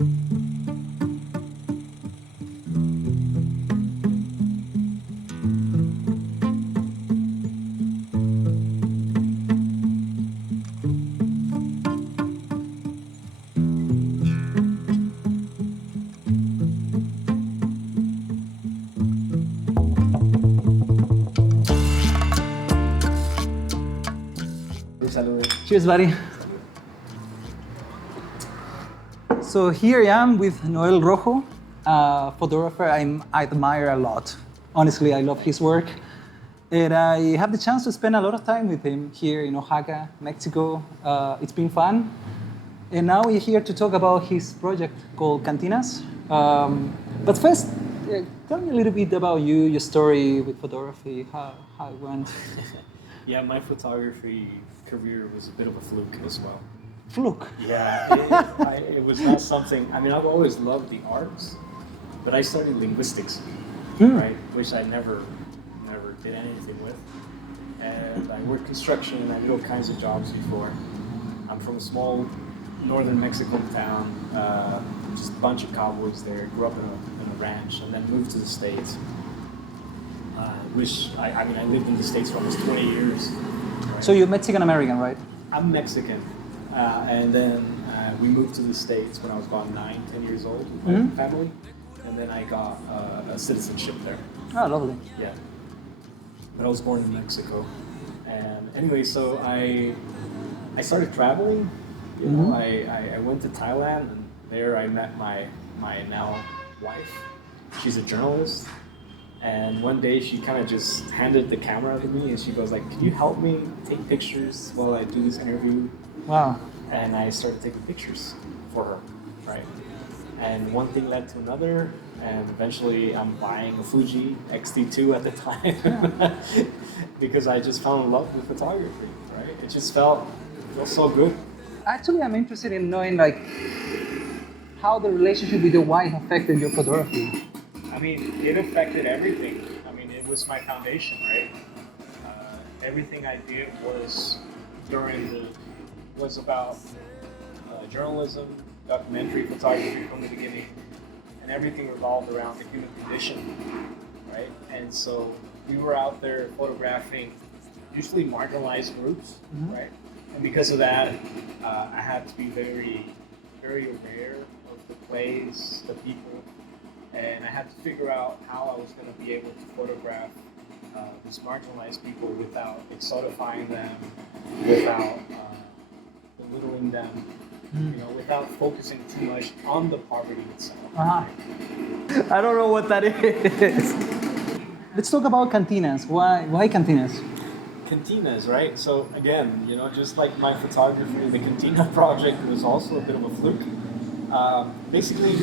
Cheers, buddy. So here I am with Noel Rojo, a photographer I admire a lot. Honestly, I love his work. And I have the chance to spend a lot of time with him here in Oaxaca, Mexico. It's been fun. And now we're here to talk about his project called Cantinas. But first, tell me a little bit about you, your story with photography, how it went. Yeah, my photography career was a bit of a fluke as well. Fluke? Yeah, it was not something, I mean, I've always loved the arts, but I studied linguistics, right, which I never did anything with. And I worked construction and I did all kinds of jobs before. I'm from a small northern Mexico town, just a bunch of cowboys there, grew up in a ranch, and then moved to the States. I lived in the States for almost 20 years. Right? So you're Mexican-American, right? I'm Mexican. And then we moved to the States when I was about 10 years old with my family. And then I got a citizenship there. Oh, lovely. Yeah. But I was born in Mexico. And anyway, so I started traveling. You know, I went to Thailand, and there I met my now wife. She's a journalist. And one day she kind of just handed the camera to me and she goes like, "Can you help me take pictures while I do this interview?" Wow. And I started taking pictures for her, right? And one thing led to another, and eventually I'm buying a Fuji X-T2 at the time because I just fell in love with photography, right? It just felt so good. Actually, I'm interested in knowing like how the relationship with your wife affected your photography. I mean, it affected everything. I mean, it was my foundation, right? Everything I did was about journalism, documentary photography from the beginning, and everything revolved around the human condition, right? And so we were out there photographing usually marginalized groups, right? And because of that, I had to be very, very aware of the place, the people, and I had to figure out how I was going to be able to photograph these marginalized people without exotifying them, without belittling them, you know, without focusing too much on the poverty itself. I don't know what that is. Let's talk about Cantinas. Why Cantinas? Cantinas, right? So again, you know, just like my photography, the Cantina project was also a bit of a fluke. Basically,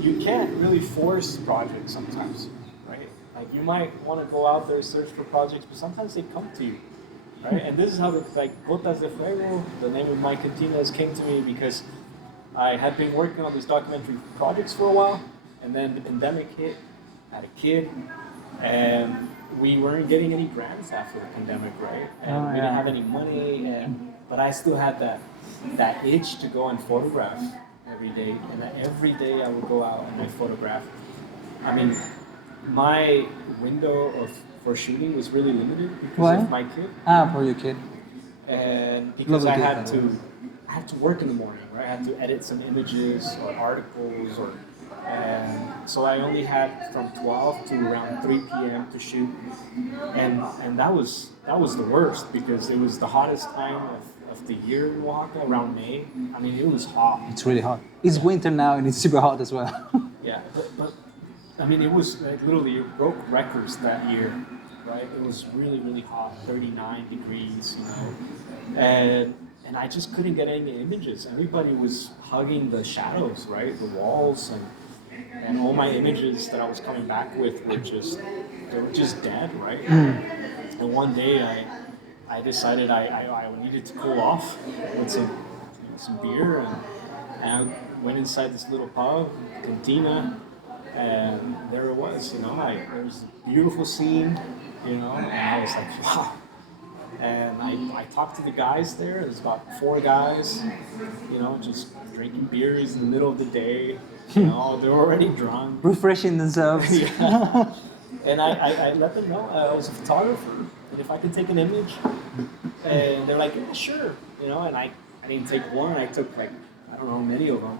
you can't really force projects sometimes, right? Like you might want to go out there search for projects, but sometimes they come to you, right? And this is how Gotas de Fuego, the name of my Cantinas, came to me because I had been working on these documentary projects for a while, and then the pandemic hit. I had a kid, and we weren't getting any grants after the pandemic, right? And we didn't have any money, but I still had that itch to go and photograph every day, and every day I would go out and I photograph. I mean, my window for shooting was really limited because of my kid. For your kid. And because I had to work in the morning, right? I had to edit some images or articles, and so I only had from 12 to around 3 p.m. to shoot, and that was the worst because it was the hottest time of the year in Oaxaca, around May. I mean, it was hot. It's really hot. It's winter now and it's super hot as well. Yeah, but I mean, it was like literally, it broke records that year, right? It was really, really hot, 39 degrees, you know, and I just couldn't get any images. Everybody was hugging the shadows, right? The walls, and all my images that I was coming back with were just dead, right? And one day I decided I needed to cool off with some beer, and I went inside this little pub, Cantina, and there it was, you know, there was a beautiful scene, you know, and I was like, wow. And I talked to the guys there. There's about 4 guys, you know, just drinking beers in the middle of the day. You know, they're already drunk. Refreshing themselves. Yeah. And I let them know I was a photographer, and if I could take an image, and they're like, yeah, sure, you know. And I didn't take one, I took like, I don't know, many of them.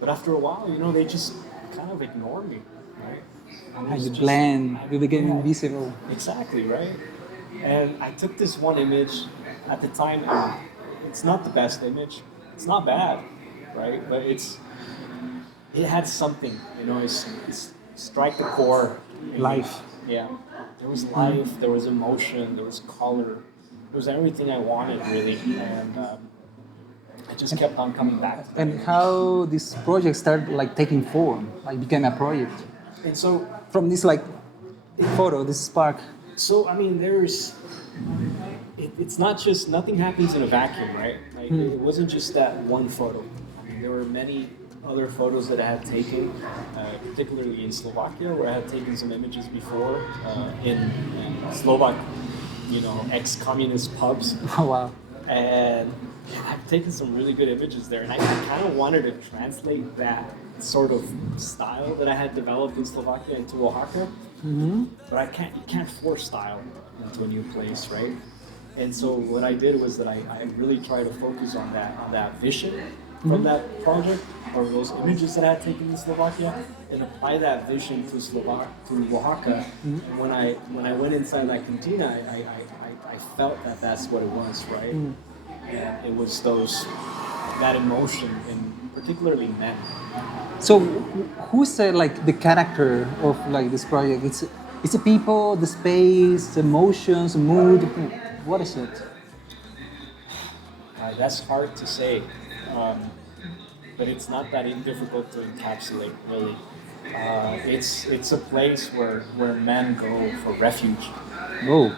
But after a while, you know, they just kind of ignore me, right? And And you just- blend, you became Yeah. invisible. Exactly, right? And I took this one image at the time, and it's not the best image. It's not bad, right? But it had something, you know, it's strike the core. Life. Yeah. There was life, there was emotion, there was color. There was everything I wanted, really. And I just kept on coming back to that. And how this project started like taking form, like became a project. And so, From this like photo, this spark. I mean, it's not just, nothing happens in a vacuum, right? Like, it wasn't just that one photo. I mean, there were many other photos that I had taken, particularly in Slovakia, where I had taken some images before, in Slovak, you know, ex-communist pubs. Oh wow. And I've taken some really good images there, and I kind of wanted to translate that sort of style that I had developed in Slovakia into Oaxaca. But you can't force style into a new place, right? And so what I did was that I really tried to focus on that vision from that project, or those images that I had taken in Slovakia, and apply that vision to Oaxaca. And when I went inside that cantina, I felt that that's what it was, right? And it was that emotion, and particularly men. So who said like the character of like this project? It's the people, the space, the emotions, the mood. What is it? That's hard to say, but it's not that difficult to encapsulate, really. It's a place where men go for refuge, Oh,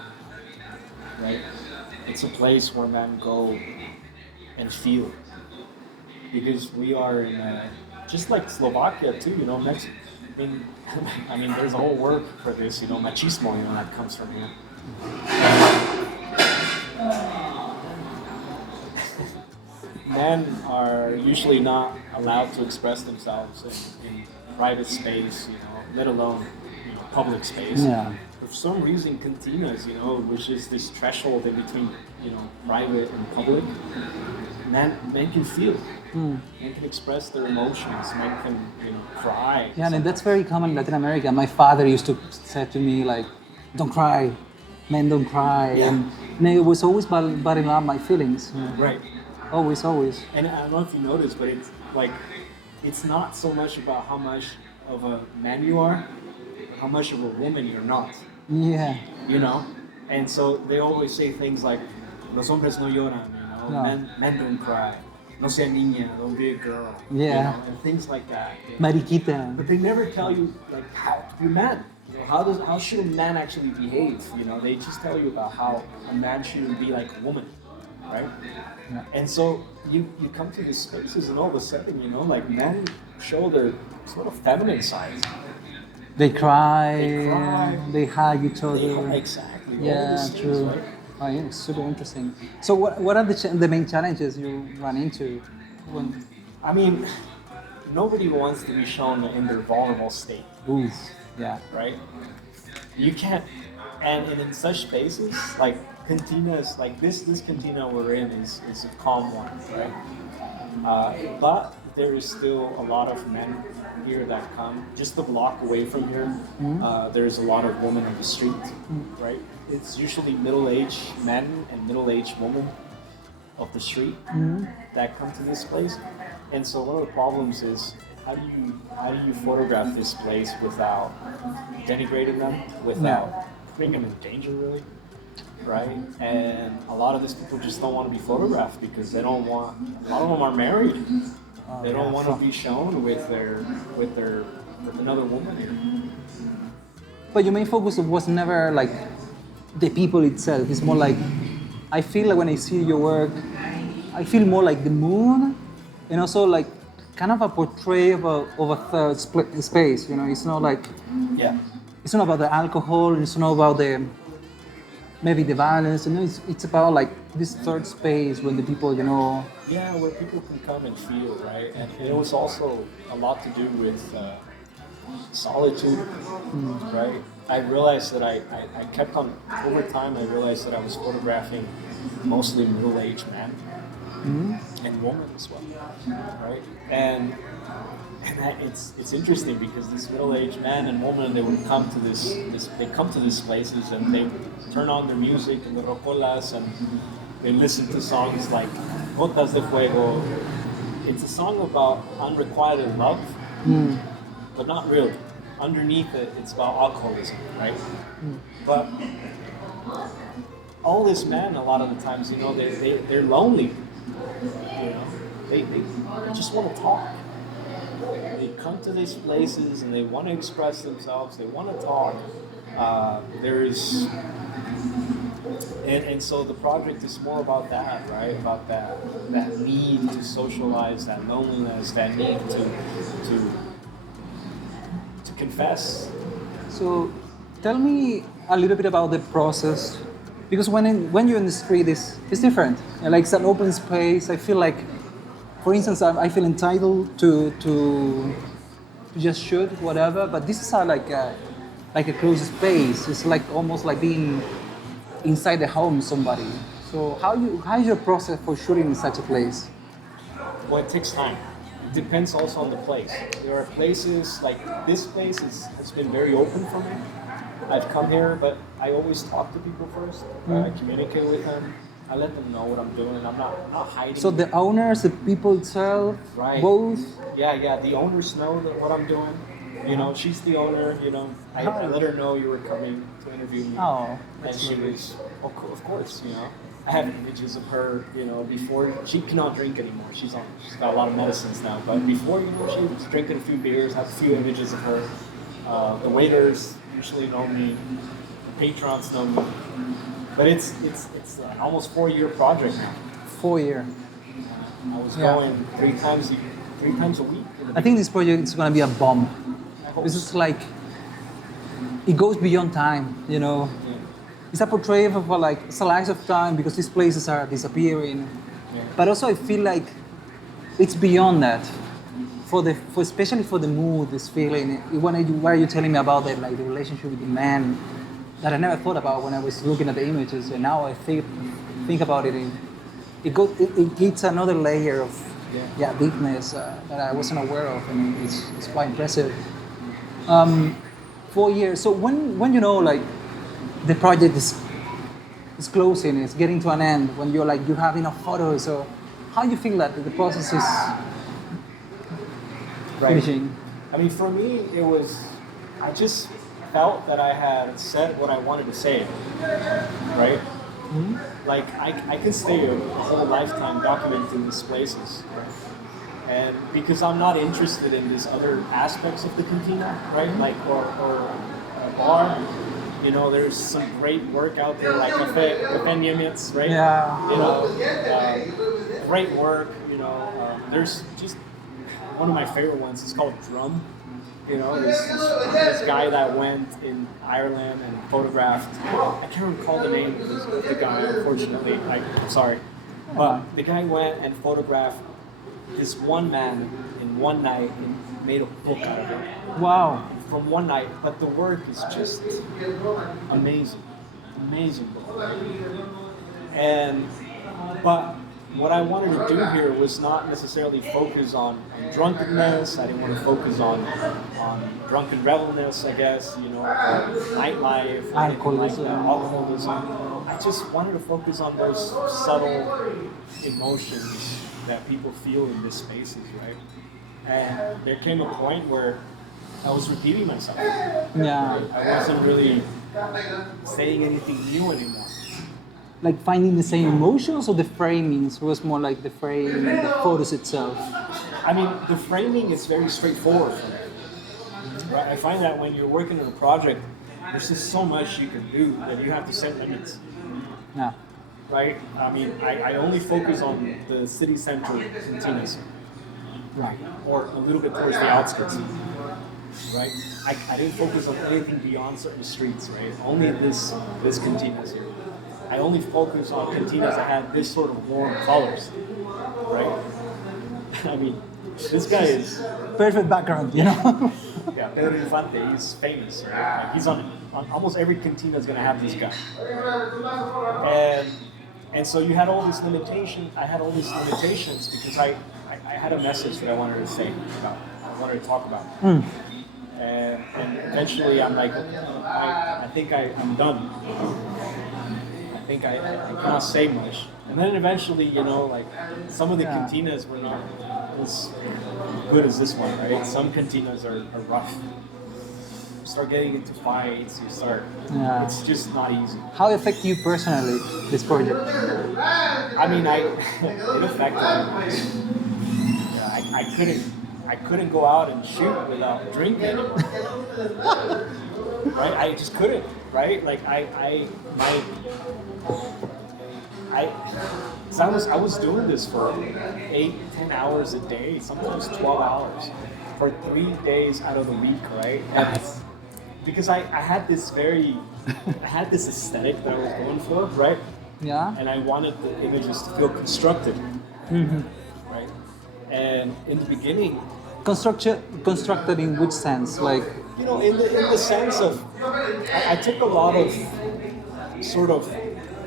right? It's a place where men go and feel, because we are in just like Slovakia too, you know. I mean, there's a whole word for this, you know, machismo, you know, that comes from here. Men are usually not allowed to express themselves in private space, you know, let alone, you know, public space. yeah. For some reason, cantinas, you know, which is this threshold in between, you know, private and public, men can feel. Men can express their emotions. Men can, you know, cry. Yeah, and that's very common in Latin America. My father used to say to me like, "Don't cry, men don't cry," Yeah. and it was always bottling up my feelings. You know. Right. Always, always. And I don't know if you noticed, but it's like, it's not so much about how much of a man you are, how much of a woman you're not. Yeah. You know? And so they always say things like, los hombres no lloran, you know? No. Men don't cry. No sea niña, don't be a girl. Yeah. You know? And things like that. Mariquita. But they never tell you, like, how to be a man. You know, how should a man actually behave? You know, they just tell you about how a man shouldn't be like a woman, right? Yeah. And so you come to these spaces, and all of a sudden, you know, like, men show their sort of feminine side. They cry. They cry. They hug each other. Exactly. all Yeah, these things, true. right? Oh, yeah, it's super interesting. So, what are the main challenges you run into? When, I mean, nobody wants to be shown in their vulnerable state, ooh, yeah. right? You can't, and in such spaces, like cantinas, like this cantina we're in is a calm one, right? But there is still a lot of men here that come just a block away from here. There's a lot of women on the street, right? It's usually middle-aged men and middle-aged women of the street that come to this place. And so one of the problems is, how do you photograph this place without denigrating them, without putting them in danger, really, right? And a lot of these people just don't want to be photographed because they don't want. A lot of them are married. They don't want to be shown with another woman here. But your main focus was never like the people itself. It's more like, I feel like when I see your work, I feel more like the mood, and also like kind of a portrait of a third space. You know, it's not like, Yeah. it's not about the alcohol. It's not about the maybe the violence. It's about like this third space when the people, Yeah, where people can come and feel, right? And it was also a lot to do with solitude, right? I realized that I kept on, over time, I realized that I was photographing mostly middle-aged men and women as well, right? It's interesting because these middle-aged men and women, they would come to they come to these places and they turn on their music and the rocolas and they listen to songs like Gotas de Fuego. It's a song about unrequited love, but not really. Underneath it, it's about alcoholism, right? But all these men, a lot of the times, they're lonely. They just want to talk. They come to these places and they want to express themselves. They want to talk. And so the project is more about that, right? About that need to socialize, that loneliness, that need to confess. So tell me a little bit about the process, because when you're in the street, it's different. Like it's an open space. I feel like, for instance, I feel entitled to just shoot whatever, but this is like a closed space. It's like almost like being inside the home of somebody. So how is your process for shooting in such a place? Well, it takes time. It depends also on the place. There are places like this place has been very open for me. I've come here, but I always talk to people first. I communicate with them. I let them know what I'm doing. I'm not hiding. So the owners, the people itself, right. Both? Yeah. The owners know what I'm doing. She's the owner. I let her know you were coming to interview me. Oh, and she was, of course. I have images of her. Before she cannot drink anymore. She's got a lot of medicines now. But before, she was drinking a few beers. Have a few images of her. The waiters usually know me. The patrons know me. But it's an almost 4-year project now. 4 year. I was going three times a week. I think this project is gonna be a bomb. This is like, it goes beyond time, Yeah. It's a portrayal of like a slice of time because these places are disappearing. Yeah. But also I feel like it's beyond that. Especially for the mood, this feeling. Why are you telling me about that, like the relationship with the man that I never thought about when I was looking at the images, and now I think about it. It gets another layer of deepness that I wasn't aware of, and it's quite impressive. 4 years. So when like the project is closing, it's getting to an end, when you have enough photos, so how do you feel that the process is finishing? I mean, for me, I just felt that I had said what I wanted to say, right? Mm-hmm. Like, I can stay a whole lifetime documenting these places, right? And because I'm not interested in these other aspects of the cantina, right? Like, or a bar, there's some great work out there, like Cafe Niemiec, right? Yeah. Great work, there's just one of my favorite ones is called Drum. This guy that went in Ireland and photographed, I can't recall the name of the guy, unfortunately, I'm sorry. But the guy went and photographed this one man in one night and made a book out of it. Wow. From one night, but the work is just amazing. Amazing book. But what I wanted to do here was not necessarily focus on drunkenness. I didn't want to focus on drunken revelness, I guess, nightlife, alcoholism. I just wanted to focus on those subtle emotions that people feel in these spaces, right? And there came a point where I was repeating myself. Yeah. I wasn't really saying anything new anymore. Like finding the same emotions, or the framings was more like the frame and the photos itself? I mean, the framing is very straightforward for me. Right? I find that when you're working on a project, there's just so much you can do that you have to set limits. Yeah. Right? I mean, I only focus on the city center cantinas. Right. Or a little bit towards the outskirts. Right? I didn't focus on anything beyond certain streets, right? Only this cantinas here. I only focus on cantinas that had this sort of warm colors, right? I mean, this guy is Perfect background, you know. yeah, Pedro Infante. He's famous, right? Like he's on almost every cantina is gonna have this guy, and so you had all these limitations. I had all these limitations because I had a message that I wanted to say about. I wanted to talk about. And eventually I'm like, I think I'm done. I think I cannot say much. And then eventually, you know, like some of the cantinas were not as good as this one, right? Some cantinas are rough. You start getting into fights, it's just not easy. How affect you personally, this project? I mean, it affected me. Yeah, I couldn't go out and shoot without drinking anymore. Right? I just couldn't. Right? Like cause I was doing this for 8-10 hours a day, sometimes 12 hours, for 3 days out of the week. Right? And because I had this aesthetic that I was going for. Right? Yeah. And I wanted the images to feel constructed. Right? And in the beginning, constructed in which sense? Like, you know, in the sense of, I took a lot of sort of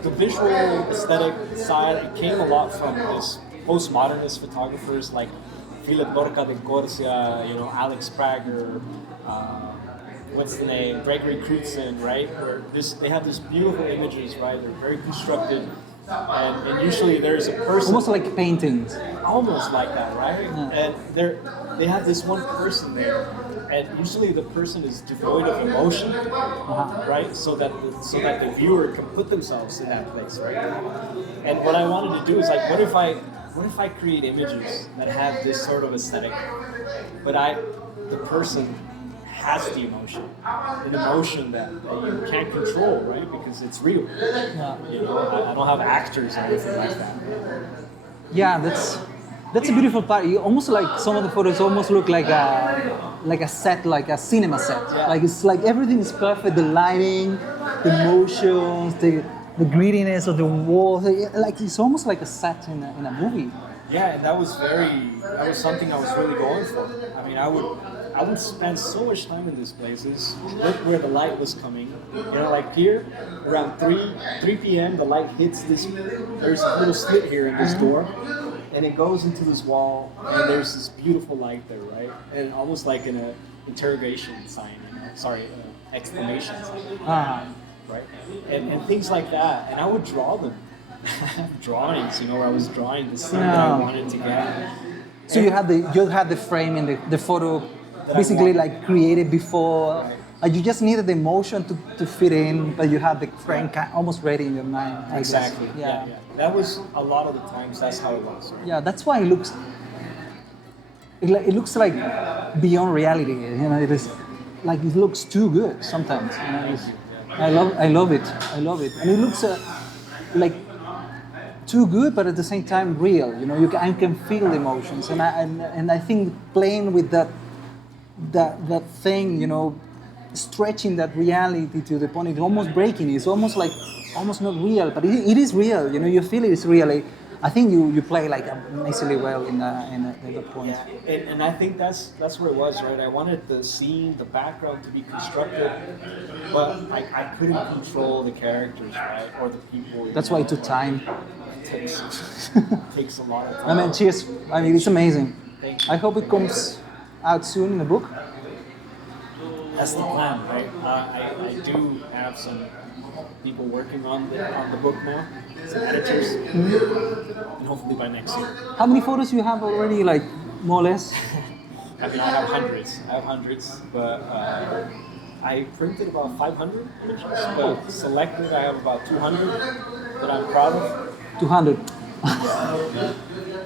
the visual aesthetic side. It came a lot from this postmodernist photographers like Philip Lorca de Corsia, you know, Alex Prager, what's the name, Gregory Crutzen, right? Where they have these beautiful images, right? They're very constructed. And usually there's a person almost like paintings, almost like that, right? Yeah. And they have this one person there, and usually the person is devoid of emotion, right? So that the viewer can put themselves in that place, right? And what I wanted to do is like, what if I create images that have this sort of aesthetic, but the person has the emotion, an emotion that you can't control, right? Because it's real. Yeah. You know, I don't have actors or anything like that. Yeah, that's a beautiful part. You almost like some of the photos almost look like a set, like a cinema set. Yeah. Like it's like everything is perfect. The lighting, the motions, the grittiness of the walls. Like it's almost like a set in a movie. Yeah, and that was something I was really going for. I mean, I would spend so much time in these places, look where the light was coming. You know, like here, around 3 p.m., the light hits this, there's a little slit here in this door, and it goes into this wall, and there's this beautiful light there, right? And almost like an interrogation sign, you know? Sorry, exclamation sign, right? And things like that, and I would draw them. Drawings, you know, where I was drawing the scene that I wanted to get. So you had the frame and the photo basically like created before. You just needed the emotion to fit in, but you had the frame almost ready in your mind. Exactly. Yeah. That was a lot of the times. That's how it was. Right? Yeah, that's why it looks like beyond reality. You know, it is like it looks too good sometimes. You know, I love it, and it looks like too good, but at the same time real. You know, I can feel the emotions, and I think playing with that thing, you know, stretching that reality to the point, it's almost breaking. It's almost not real, but it is real. You know, you feel it's real. I think you play like amazingly well in that point. Yeah, and I think that's where it was, right? I wanted the scene, the background to be constructed, but I couldn't control the characters, right, or the people. That's why it took time. It takes a lot of time. I mean, cheers. I mean, it's amazing. Thank you. I hope it comes out soon in the book. That's the plan, right? I do have some people working on the book now, some editors, and hopefully by next year. How many photos you have already, like more or less? I mean, I have hundreds, but I printed about 500 images, but selected I have about 200 that I'm proud of. 200.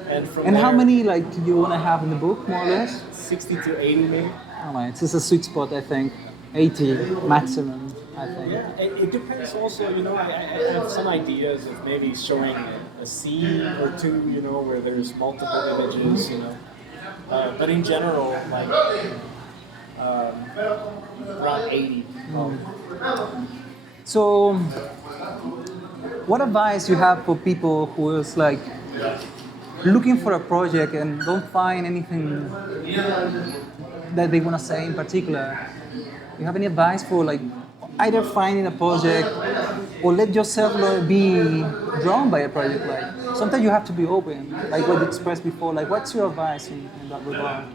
And there, how many like you want to have in the book, more or less? 60 to 80 maybe. Oh my, it's just a sweet spot, I think. 80 maximum, I think. Yeah, it depends also, you know, I have some ideas of maybe showing a scene or two, you know, where there's multiple images, you know. But in general, like around 80. So, what advice you have for people who is like looking for a project and don't find anything that they want to say in particular? You have any advice for like either finding a project or let yourself be drawn by a project? Like sometimes you have to be open, like what you expressed before. Like what's your advice in that regard?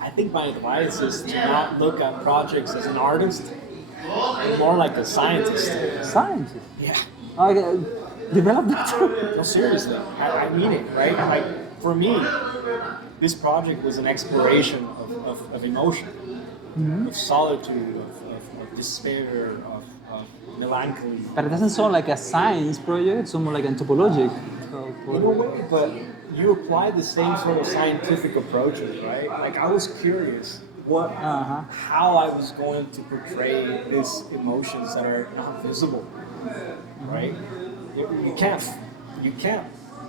I think my advice is to not look at projects as an artist, but more like a scientist. Science. Yeah. Okay, develop that. No, seriously, I mean it, right? Like, for me, this project was an exploration of emotion, of solitude, of despair, of melancholy. But it doesn't sound like a science project, it's more like anthropologic. In a way, but you apply the same sort of scientific approaches, right? Like, I was curious how I was going to portray these emotions that are not visible, right? You can't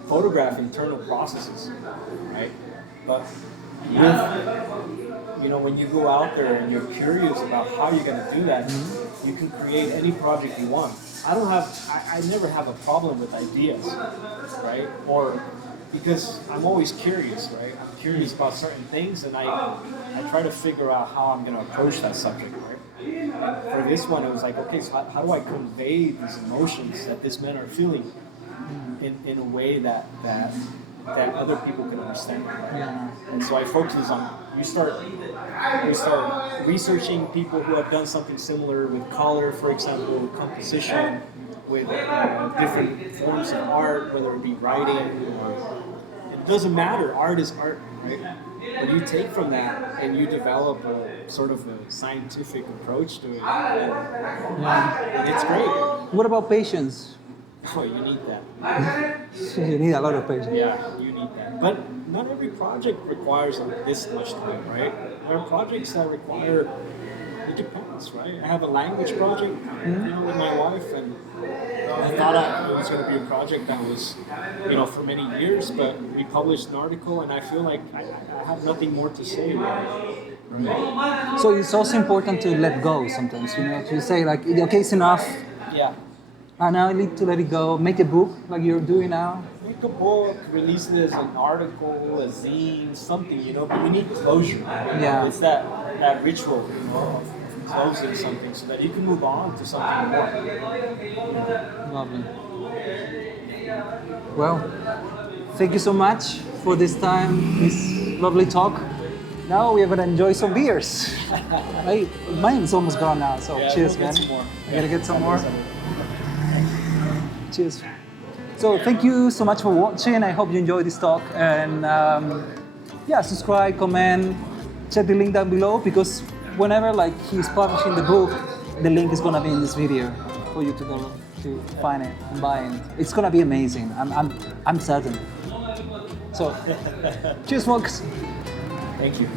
photograph internal processes, right? But when you go out there and you're curious about how you're going to do that, you can create any project you want. I never have a problem with ideas, right? Or because I'm always curious, right? I'm curious about certain things, and I try to figure out how I'm going to approach that subject, right? And for this one, it was like, okay, so how do I convey these emotions that these men are feeling in a way that other people can understand, right? Yeah. And so I focus on you start researching people who have done something similar with color, for example, with composition, with different forms of art, whether it be writing or it doesn't matter. Art is art, right? But you take from that and you develop a sort of a scientific approach to it, and it's great. What about patience? Oh, you need that. You need a lot of patience. Yeah, you need that. But not every project requires this much time, right? There are projects that require, it depends, right? I have a language project, with my wife, and I thought it was going to be a project that was, for many years, but we published an article, and I feel like I have nothing more to say, right? So it's also important to let go sometimes, to say like, okay, it's enough. Yeah. And now I need to let it go, make a book like you're doing now. Make a book, release it as an article, a zine, something, but you need closure. Yeah. It's that ritual, of closing something so that you can move on to something more. Lovely. Well, thank you so much for this time, this lovely talk. Now we are gonna enjoy some beers. Mine's almost gone now, so cheers, we'll man. get some more. You gotta get some more. Cheers. So thank you so much for watching. I hope you enjoyed this talk, and subscribe, comment, check the link down below, because whenever he's publishing the book, the link is gonna be in this video for you to go to find it and buy it. It's gonna be amazing. I'm certain. So, cheers, folks. Thank you.